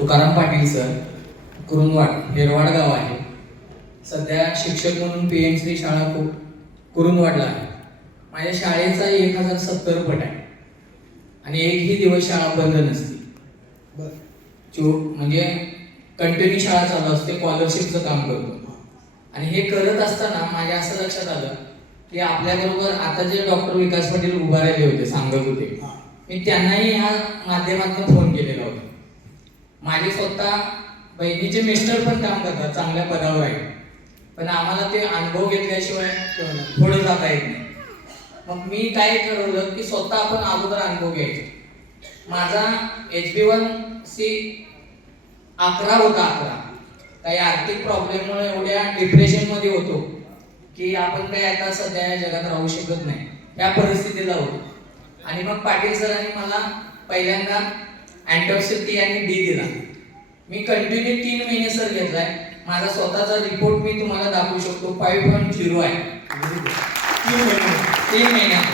Tukaram Patil sir, Kurundwad Herwad गाव आहे. सध्या शिक्षक म्हणून PMC शाळा कुरुंदवाडला आहे. माझ्या शाळेचा 1070 पट आहे आणि एकही दिवस शाळा बंद नसते. म्हणजे कंटिन्यू शाळा चालू असते. स्कॉलरशिपचं काम करतो आणि हे करत असताना माझ्या असं लक्षात आलं की आपल्याबरोबर आता जे डॉक्टर विकास पाटील उभा राहिले होते, सांगत होते, मी त्यांनाही ह्या माध्यमातून फोन केलेला होता. माझे स्वतः बहिणीचे मिस्टर पण काम करतात, चांगल्या पदावर आहे, पण आम्हाला ते अनुभव घेतल्याशिवाय पुढे जाता येत नाही. मग मी काय ठरवलं की स्वतः आपण अगोदर अनुभव घ्यायचा. माझा HB1C 11 होता. 11 काही आर्थिक प्रॉब्लेममुळे एवढ्या डिप्रेशनमध्ये होतो की आपण काय आता सध्या या जगात राहू शकत नाही, या परिस्थितीला होतो. आणि मग पाटील सरांनी मला पहिल्यांदा अँटॉक्सिटी आणि D दिला. मी कंटिन्यू 3 महिने सर घेतलाय. माझा स्वतःचा रिपोर्ट मी तुम्हाला दाखवू शकतो. 5.0 आहे. 3 महिन्यात.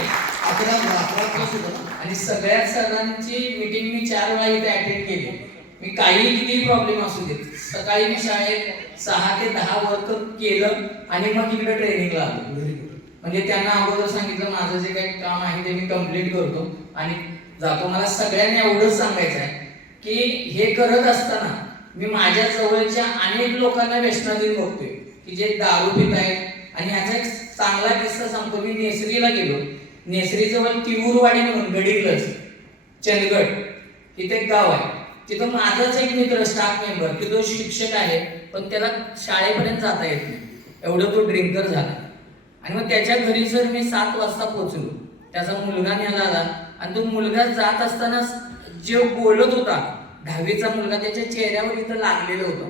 आणि सगळ्या सरांची मीटिंग मी 4 वेळा इथे अटेंड केली. मी काही किती प्रॉब्लेम असू देत, सकाळी मी शाळेत 6 ते 10 वर्क केलं आणि मग इकडे ट्रेनिंगला आलो. म्हणजे त्यांना अगोदर सांगितलं माझं जे काही काम आहे ते मी कंप्लीट करतो आणि जातो. मला सगळ्यांना एवढंच सांगायचं आहे की हे करत असताना मी माझ्या जवळच्या अनेक लोकांना व्यसनाधीन बघतोय की जे दारू पित आहेत. आणि ह्याचा एक चांगला किस्सा सांगतो. मी नेसरीला गेलो. नेसरीजवळ तिऊरवाडी म्हणून गडीकलच चंदगड इथे एक गाव आहे. तिथं माझाच एक मित्र, स्टाफ मेंबर, की तो शिक्षक आहे, पण त्याला शाळेपर्यंत जाता येत नाही, एवढं तो ड्रिंकर झाला. आणि मग त्याच्या घरी जर मी 7 वाजता पोहोचलो, त्याचा मुलगा न्यायला आला आणि तो मुलगा जात असताना जे बोलत होता, 10वीचा मुलगा, त्याच्या चेहऱ्यावर इथं लागलेलं होतं.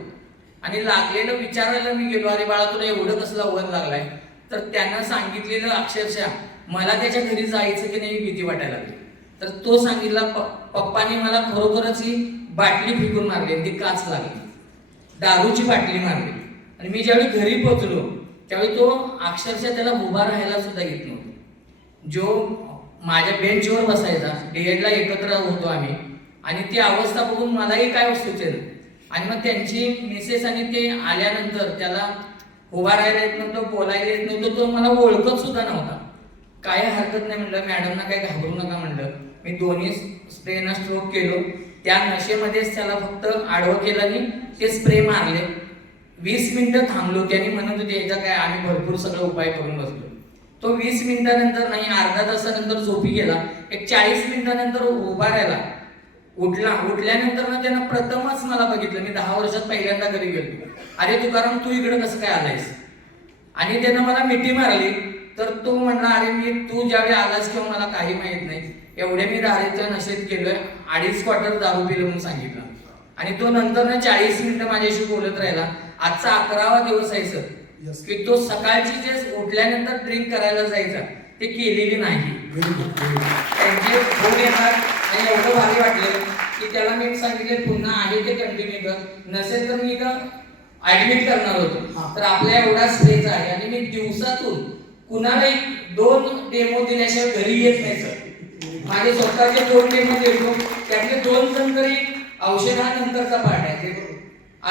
आणि लागलेलं विचारायला मी गेलो, अरे बाळा तुला एवढं कसला वन लागलाय? तर त्यानं सांगितलेलं अक्षरशः मला त्याच्या घरी जायचं की नाही भीती वाटायला लागली. तर तो सांगितला पप्पानी मला खरोखरच ही बाटली फेकून मारली आणि ती काच लागली, दारूची बाटली मारली. आणि मी ज्यावेळी घरी पोहोचलो त्यावेळी तो अक्षरशः त्याला उभा राहायला सुद्धा येत नव्हतं. जो माझ्या बेंचवर बसायचा, DEDला एकत्र होतो आम्ही, आणि ती अवस्था बघून मलाही काय सुचेल. आणि मग त्यांची मिसेस आणि ते आल्यानंतर त्याला उभा राहायला येत नव्हतं, बोलायला येत नव्हतं, तो मला ओळखत सुद्धा नव्हता. काय हरकत नाही म्हणलं, मॅडमना काही घाबरू नका म्हणलं. मी दोन्ही स्प्रेना स्ट्रोक केलो. त्या नशेमध्येच त्याला फक्त आडवं केलं आणि ते स्प्रे मारले. 20 मिनिटं थांबलो. त्यांनी म्हणत होते याचा काय, आम्ही भरपूर सगळं उपाय करून बसलो. तो 20 मिनिटानंतर नाही, अर्धा तासानंतर झोपी गेला. एक 40 मिनिटानंतर उभा राहिला, उठला. उठल्यानंतर ना त्यानं प्रथमच मला बघितलं. मी 10 वर्षात पहिल्यांदा घरी गेलो. अरे तुकाराम, तू इकडे कसं काय आलायस? आणि त्यानं मला मिठी मारली. तर तो म्हणला, अरे तू ज्यावेळी आलास किंवा मला काही माहित नाही, एवढे मी दारूच्या नशेत गेलोय, 2.5 क्वार्टर दारू पिलं म्हणून सांगितलं. आणि तो नंतर ना 40 मिनिटं माझ्याशी बोलत राहिला. आजचा 11वा दिवस आहे सर, की तो सकाळची जे उठल्यानंतर ड्रिंक करायला जायचा ते केलेली नाही. त्यांचे फोन येणार आणि एवढं भारी वाटलं की त्याला मी सांगितले पुन्हा आहे ते कंटिन्यू कर, नसेल तर मी इथं ऍडमिट करणार होतो. तर आपल्या एवढा स्ट्रेस आहे आणि मी दिवसातून कुणालाही 2 डेमो दिल्याशिवाय घरी येत नाही सर. माझे स्वतःचे 2 डेमो देतो, त्यातले 2 जण तरी औषधानंतरचा पार्ट आहे.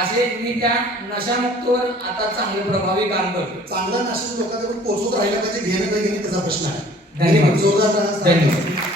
असे मी त्या नशामुक्तवर आता चांगलं प्रभावी काम करतो. चांगला नशा लोकांकडून पोहोचत राहिला पाहिजे, घेणं काही घेणे त्याचा प्रश्न आहे. धन्यवाद. धन्यवाद.